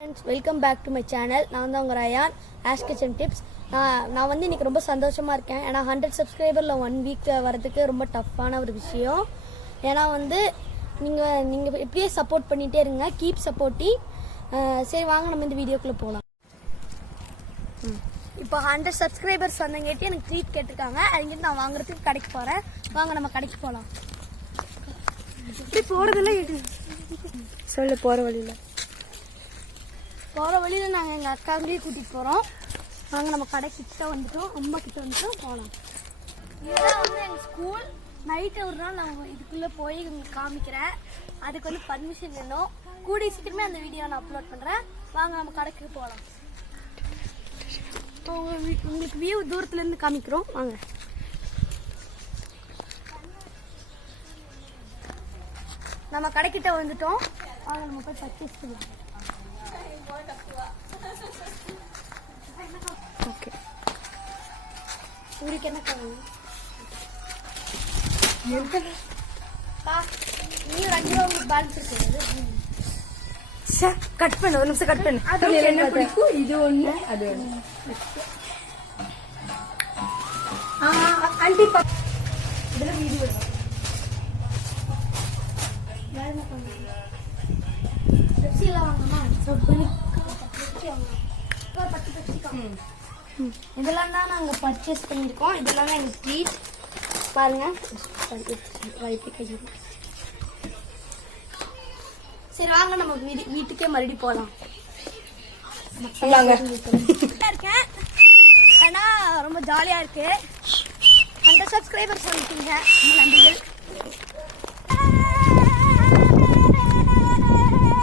Friends, welcome back to my channel. நான் தான் உங்கள் ரயான், ஆஷ் கிச்சன் டிப்ஸ். நான் வந்து இன்றைக்கி ரொம்ப சந்தோஷமாக இருக்கேன். ஏன்னா 100 சப்ஸ்கிரைபரில் 1 வீக் வரதுக்கு ரொம்ப டஃப்பான ஒரு விஷயம். ஏன்னா வந்து நீங்கள் இப்படியே சப்போர்ட் பண்ணிகிட்டே இருங்க, கீப் சப்போர்ட்டிங். சரி வாங்க நம்ம இந்த வீடியோக்குள்ளே போகலாம். இப்போ 100 சப்ஸ்கிரைபர்ஸ் வந்தங்காட்டி எனக்கு ட்ரீட் கேட்டிருக்காங்க. அதுங்கிட்ட நான் வாங்குறதுக்கு கடைக்கு போகிறேன். வாங்க நம்ம கடைக்கு போகலாம். இப்படி போகிறதில்ல சொல்லு. போகிற வழியில் நாங்கள் எங்கள் அக்காங்களையும் கூட்டிகிட்டு போகிறோம். நாங்கள் நம்ம கடை கிட்ட வந்துட்டோம், ரொம்ப கிட்ட வந்துட்டோம், போகலாம். இதுதான் வந்து எங்கள் ஸ்கூல். நைட்டு ஒரு நாள் நான் இதுக்குள்ளே போய் உங்களுக்கு காமிக்கிறேன். அதுக்கு வந்து பர்மிஷன் வேணும். கூடிய சீக்கிரமே அந்த வீடியோ நான் அப்லோட் பண்ணுறேன். வாங்க நம்ம கடைக்கு போகலாம். உங்களுக்கு வியூ தூரத்துலேருந்து காமிக்கிறோம், வாங்க. நம்ம கடைக்கிட்ட வந்துட்டோம், வாங்க நம்ம போய் பர்ச்சேஸ் பண்ணலாம். ஓகே, உங்களுக்கு என்ன வேணும்? நீங்க 2 ரூபா உங்களுக்கு பேலன்ஸ் இருக்கு. கட் பண்ணு, ஒரு நிமிஷம் கட் பண்ணு. அது என்ன பிடிக்கும்? இது ஒண்ணு, அது ஒண்ணு. ஆண்டி இதுல வீடியோ எடுக்கும். இதெல்லாம் தான் நாங்கள் பர்ச்சேஸ் பண்ணியிருக்கோம். இதெல்லாம் தான் எங்கள் ட்ரீட் பாருங்க. சரி வாங்க நம்ம வீட்டுக்கே மறுபடியும் போகலாம். இருக்கேன், ஏன்னா ரொம்ப ஜாலியாக இருக்கு. 100 சப்ஸ்கிரைபர்ஸ் வந்துட்டீங்க, நன்றிகள்.